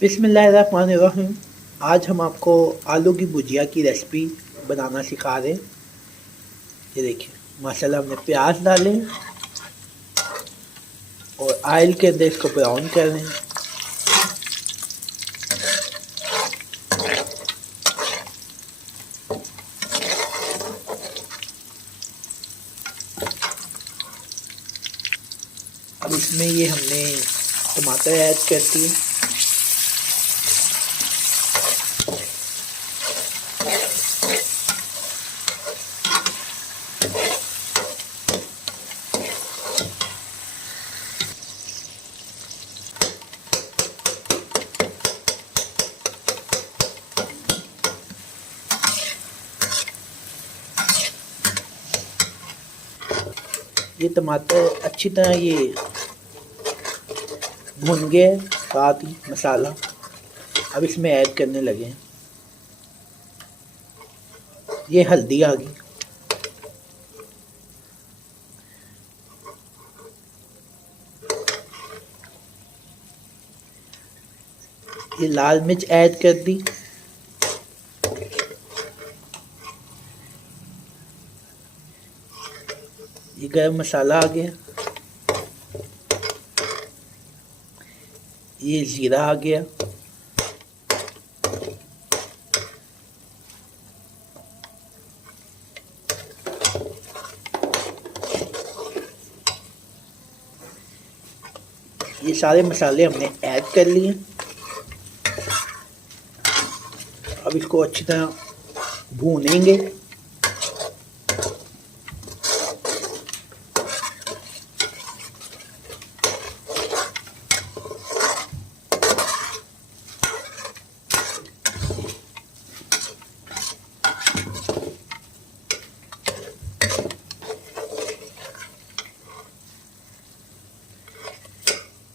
बिस्मिल्लाहिर्रहमानिर्रहीम। आज हम आपको आलू की भुजिया की रेसिपी बनाना सिखा रहे हैं। ये देखिए, माशाल्लाह हमने प्याज डाले और ऑयल के अंदर इसको ब्राउन कर रहे हैं। अब इसमें ये हमने टमाटर ऐड कर दिए। ये टमाटर अच्छी तरह ये भुन गए, साथ ही मसाला अब इसमें ऐड करने लगे हैं। ये हल्दी आ गई, ये लाल मिर्च ऐड कर दी, ये गरम मसाला आ गया, ये ज़ीरा आ गया, ये सारे मसाले हमने ऐड कर लिए। अब इसको अच्छी तरह भूनेंगे।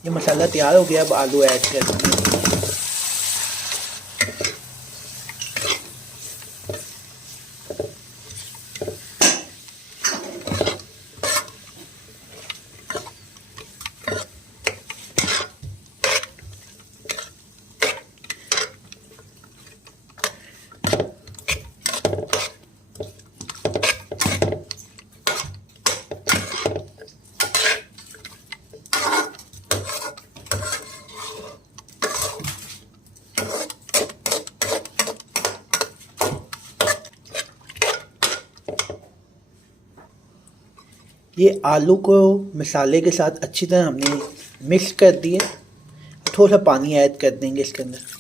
ये मसाला तैयार हो गया। अब आलू ऐड कर देंगे। ये आलू को मसाले के साथ अच्छी तरह हमने मिक्स कर दिए। थोड़ा सा पानी ऐड कर देंगे इसके अंदर।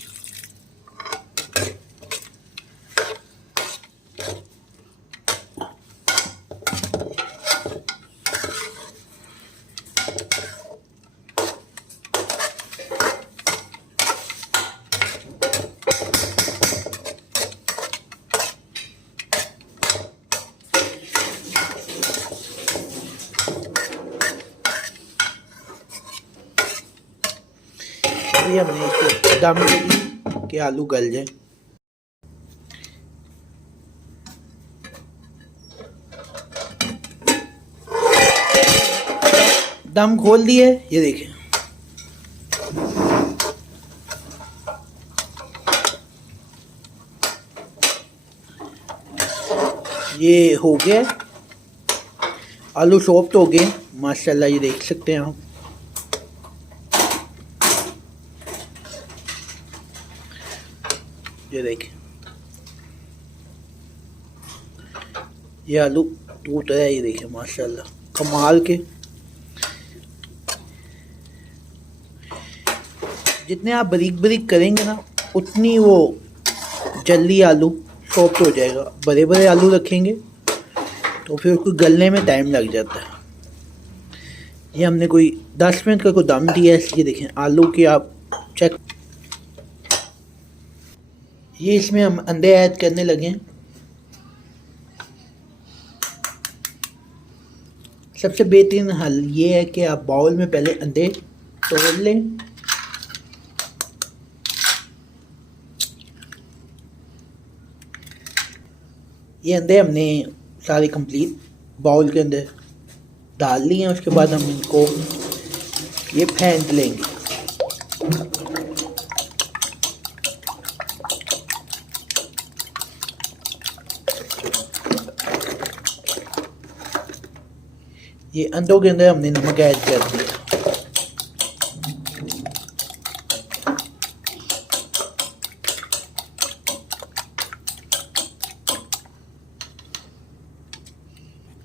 अभी हमने इसको दम दी कि आलू गल जाए। दम खोल दिए, ये देखें। ये हो गया, आलू सॉफ्ट हो गए माशाल्लाह। ये देख सकते हैं आप। ये देखें, ये आलू टूट रहा है। ये देखें माशाल्लाह, कमाल के। जितने आप बारीक बारीक करेंगे ना, उतनी वो जल्दी आलू सॉफ्ट हो जाएगा। बड़े बड़े आलू रखेंगे तो फिर उसको गलने में टाइम लग जाता है। ये हमने कोई 10 मिनट का कोई दम दिया है। ये देखें आलू की आप चेक। ये इसमें हम अंडे ऐड करने लगे हैं। सबसे बेहतरीन हल ये है कि आप बाउल में पहले अंडे तोड़ लें। ये अंडे हमने सारे कंप्लीट बाउल के अंदर डाल लिए हैं। उसके बाद हम इनको ये फेंट लेंगे। ये अंडों के अंदर हमने नमक ऐड कर दिया।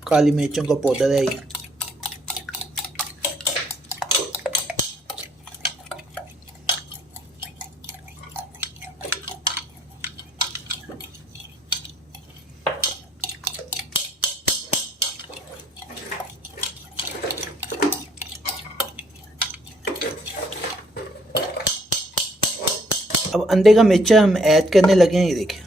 काली मिर्चों का पाउडर है ये। अब अंडे का मिक्सचर हम ऐड करने लगे हैं। ये देखिए,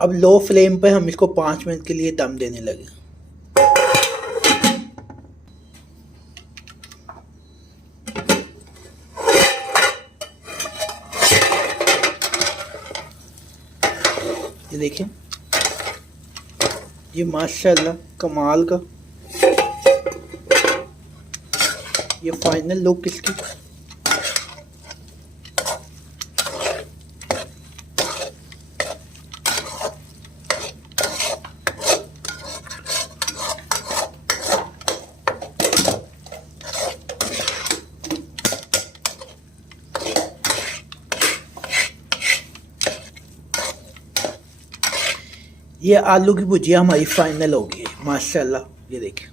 अब लो फ्लेम पे हम इसको 5 मिनट के लिए दम देने लगे। ये देखें, ये माशाल्लाह कमाल का ये फाइनल लुक इसकी। ये आलू की भुजिया हमारी फाइनल हो गई है माशाल्लाह। ये देखिए,